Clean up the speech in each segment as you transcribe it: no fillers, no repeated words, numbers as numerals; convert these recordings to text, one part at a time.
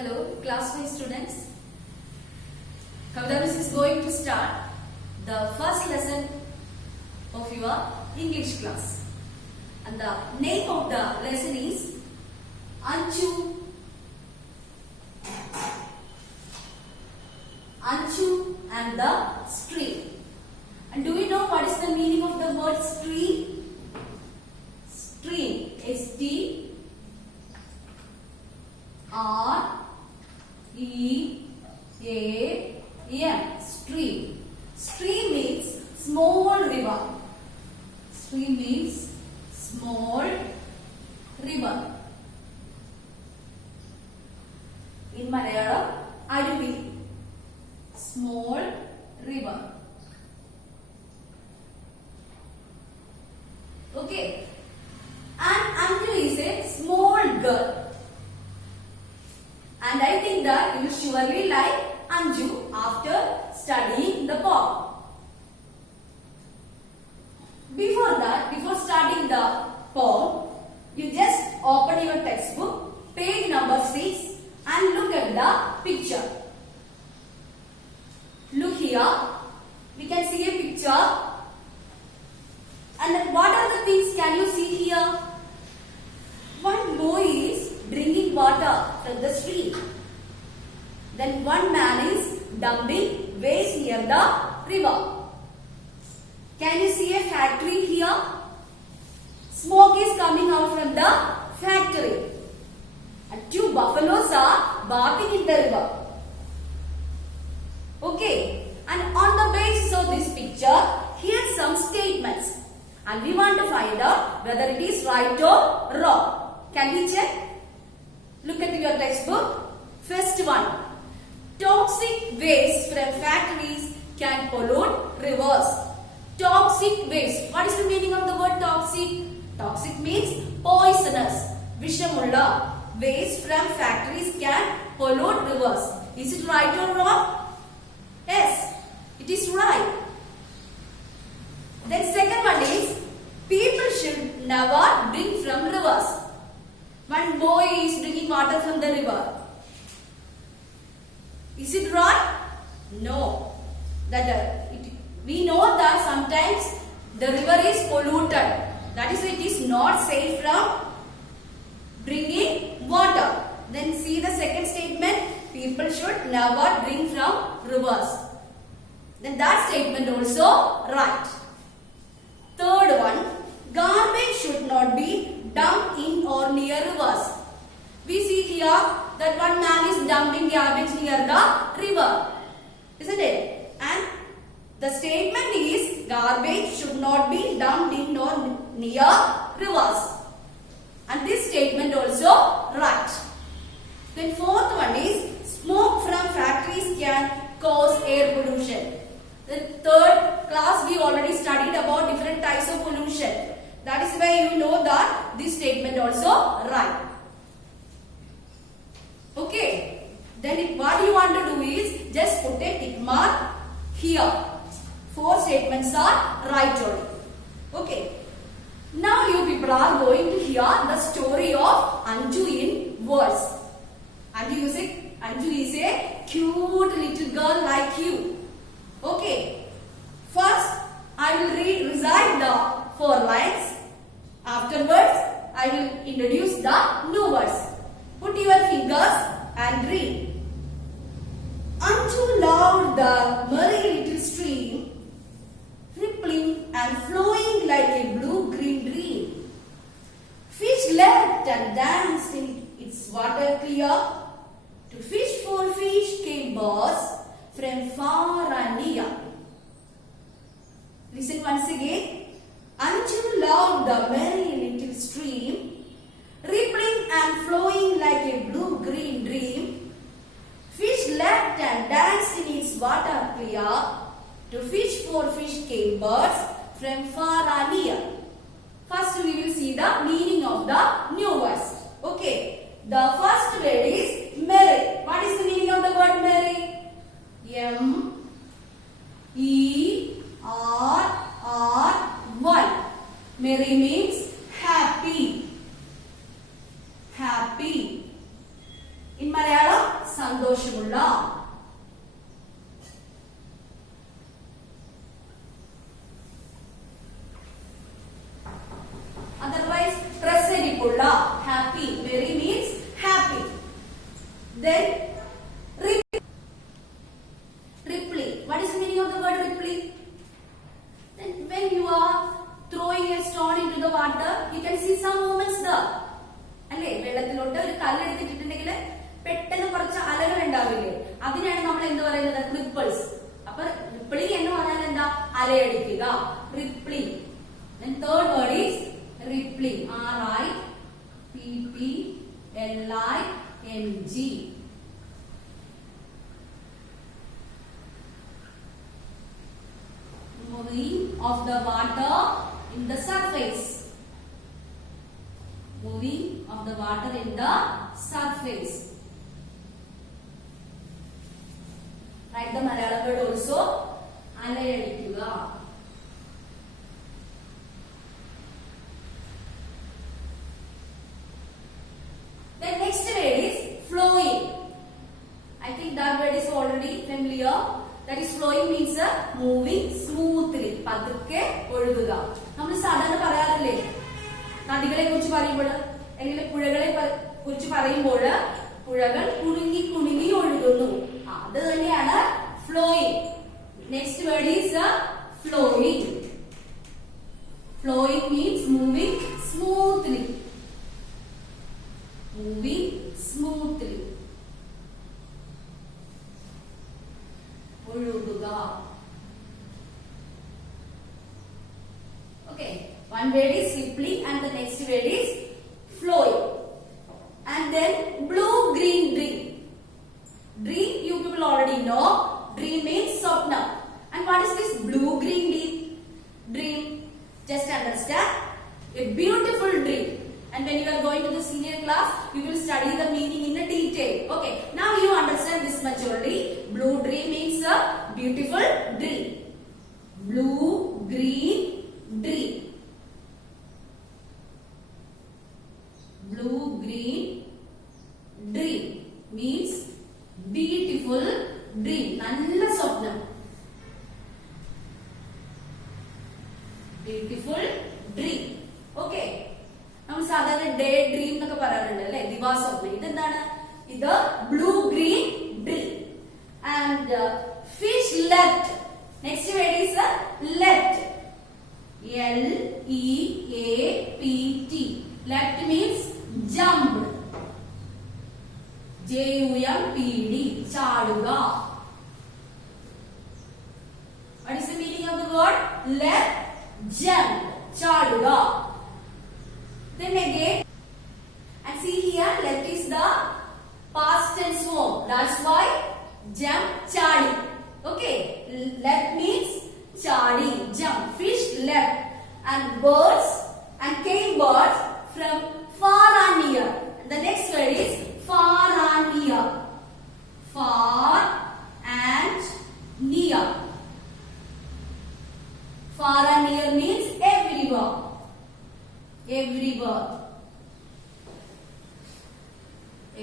Hello, class 5 students. Kavita Miss is going to start the first lesson of your English class. And the name of the lesson is Anchu. Anchu and the stream. And do you know what is the meaning of the word stream? Stream. S-T-R-E-A-M. Stream. Stream means small river. Stream means small river. In Malayalam, Aruvi. Small river. Okay. And Anju is a small girl. And I think that you will surely like Anju after studying the poem. Before that, before starting the poem, you just open your textbook, page number 6 and look at the picture. Look here, we can see a picture. And what are the things can you see here? One boy is drinking water from the stream. Then one man is dumping waste near the river. Can you see a factory here? Smoke is coming out from the factory. And two buffaloes are bathing in the river. Okay. And on the basis of this picture, here some statements. And we want to find out whether it is right or wrong. Can we check? Look at your textbook. First one. Toxic waste from factories can pollute rivers. Toxic waste. What is the meaning of the word toxic? Toxic means poisonous. Vishamulla. Waste from factories can pollute rivers. Is it right or wrong? Yes, it is right. Then second one is, people should never drink from rivers. One boy is drinking water from the river. Is it right? No. We know that sometimes the river is polluted. That is, it is not safe from drinking water. Then see the second statement, people should never drink from rivers. Then that statement also right. Third one, garbage should not be dumped in or near rivers. We see here that one man is dumping garbage near the river. Isn't it? And the statement is garbage should not be dumped in or near rivers. And this statement also right. Then fourth one is, smoke from factories can cause air pollution. The third class we already studied about different types of pollution. That is why you know that this statement also right. Okay. Then what you want to do is just put a tick mark here. 4 statements are right only. Okay. Now you people are going to hear the story of Anju in words. Anju is a cute little girl like you. Okay. First, I will recite the 4 lines. Afterwards, I will introduce the new words. Put your fingers and read. Anju loved the merry little stream, rippling and flowing like a blue-green dream. Fish leapt and danced in its water clear. To fish for fish came birds from far and near. Listen once again. Anju loved the merry little stream, rippling and flowing like a blue-green dream. Fish leapt and danced in its water clear. To fish for fish came birds from far and near. First we will see the meaning of the new words. Okay. The first word is merry. What is the meaning of the word merry? M-E-R-R-Y. Merry means happy. Happy. In Malayalam, സന്തോഷമുള്ള. Otherwise, പ്രസരിപ്പുള്ള, happy. Merry means happy. Then, rippling. What is the meaning of the word rippling? Then, when you are throwing a stone into the water, you can see some movements there. അല്ലേ, വെള്ളത്തിലോട്ട് ഒരു കല്ല് എടുത്തിട്ടുണ്ടെങ്കിൽ പെട്ടെന്ന് കുറച്ച് അലകൾ ഉണ്ടാവില്ലേ, അതിനാണ് നമ്മൾ എന്ത് പറയുന്നത്, റിപ്പിൾസ്. അപ്പൊ റിപ്പിളിംഗ് എന്ന് പറഞ്ഞാൽ എന്താ, അലയടിക്കുക, റിപ്പിളിംഗ്. Then third word is rippling. R-I-P-P-L-I-N-G. Moving of the water in the surface. Moving of the water in the surface. Write the Malayalam word also. അലയടിക്കുക. The next word is flowing. I think that word is already familiar. That is flowing means moving smoothly. പതുക്കെ ഒഴുകുക. നമ്മൾ സാധാരണ പറയാറില്ലേ, നദികളെ കുറിച്ച് പറയുമ്പോൾ അല്ലെങ്കിൽ പുഴകളെ കുറിച്ച് പറയുമ്പോൾ പുഴകൾ കുണുങ്ങി കുണുങ്ങി ഒഴുകുന്നു. അത് തന്നെയാണ് flowing. Next word is flowing. Flowing means moving smoothly. Moving smoothly. ഒഴുകുക. Okay, one word is rippling and the next word is flowing. And then blue green dream. Dream you people already know. Dream means swapna. And what is this blue green dream? Just understand, a beautiful dream. And when you are going to the senior class, you will study the meaning in a detail. Okay, now you understand this much only. Blue dream means a beautiful dream. Blue green dream. Blue green dream means beautiful dream. നല്ല സ്വപ്നം. Beautiful dream. Okay. നമ്മൾ സാധാരണ day dream എന്നൊക്കെ പറയാറുണ്ട് അല്ലെ, ദിവാസ്വപ്നം. ഇതെന്താണ്, ഇത് blue green dream. And fish left. Next word is left. L-E-A-P-T. Left means jump. J-U-M-P-D. ചാടുക. What is the meaning of the word? Left, jump. ചാടുക. Then again, and see here, left is the past tense form. That's why jump, chadi. Okay, left means chadi, jump. Fish left, and birds and came birds from far and near. And the next word is far and near. Far and near. Far and near means everywhere. Everywhere.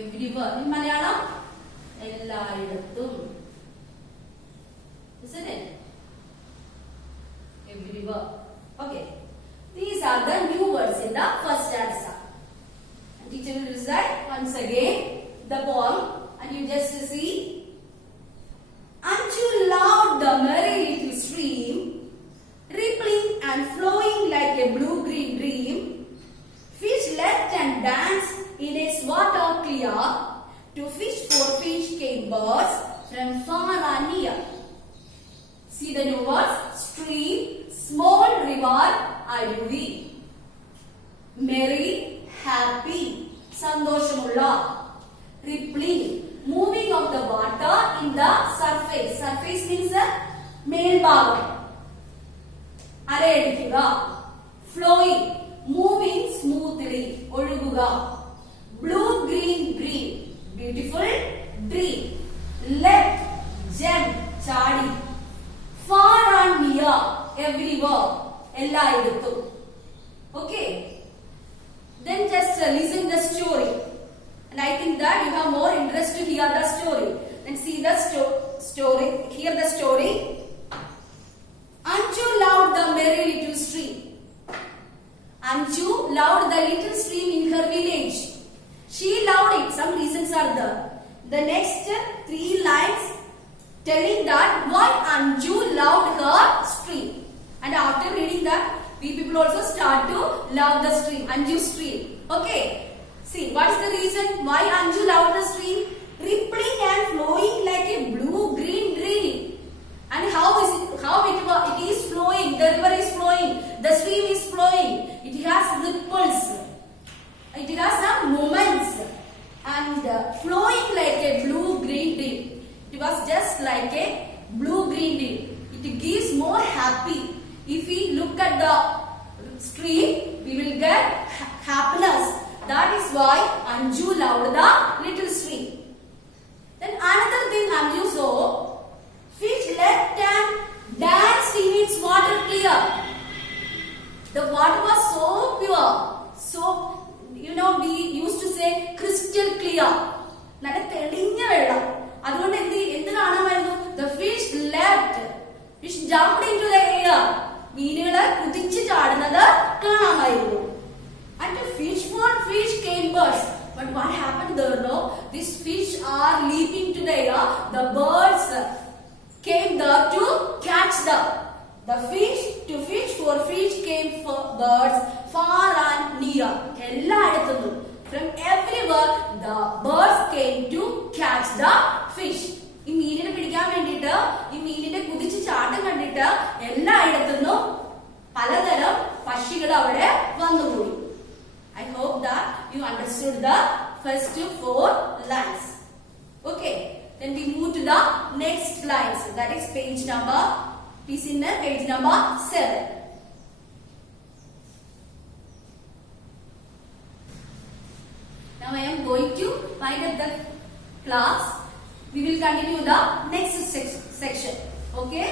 Everywhere. In Malayalam, എല്ലായിടത്തും. Isn't it? Everywhere. Okay. These are the new words in the first stanza. And teacher will recite once again the poem, and you just see. Unto loud the merry little stream, rippling and flowing like a blue-green dream, fish leapt and danced in its water clear. To fish for fish came birds from far and near. See the new words: stream, small river, അരുവി. Merry, happy, സന്തോഷമുള്ള. Rippling, moving of the water in the surface. Surface means മേൽഭാഗം. അലയടിക്കുക. Flowing, moving smoothly. ഒഴുകുക. Blue green dream, beautiful dream. Left, jump, ചാടി. Far and near, everywhere, എല്ലായിടത്തും. Okay. Then just listen the story. And I think that you have more interest to hear the story. are there. The next 3 lines telling that why Anju loved her stream. And after reading that, we people also start to love the stream, Anju's stream. Okay. See, what is the reason why Anju loved the stream? Rippling and flowing like a blue-green dream. And how it is flowing? The river is flowing. The stream is flowing. It has ripples. It has some movements. And flowing like a blue-green dream. It was just like a blue-green dream. It gives more happy. If we look at the stream, we will get happiness. That is why Anju loved the little stream. Then another thing Anju saw, fish leapt and danced in its water clear. The water was so pure. So, we used to say crystal clear. നല്ല തെളിഞ്ഞ വെള്ളം. അതുകൊണ്ട് എന്ത് കാണാമായിരുന്നു? The fish leapt. Fish jumped into the air. മീനുകള് കുതിച്ചു ചാടുന്നത് കാണാമായിരുന്നു. And to fish for fish came birds. But what happened there? No, these fish are leaping to the air. The birds came there to catch them. The fish to fish for fish came for birds far and near. എല്ലായിടത്തും from everywhere the birds came to catch the fish. ഈ മീനിനെ പിടിക്കാൻ വേണ്ടിയിട്ട് ഈ മീനിന്റെ കുതിച്ച് ചാട്ടം കണ്ടിട്ട് എല്ലായിടത്തുനിന്നും പലതരം പക്ഷികൾ അവിടെ വന്നുകൂടി. I hope that you understood the first 4 lines. Okay, then we move to the next lines. That is page number 7. Now I am going to wind up the class. We will continue the next section. Okay.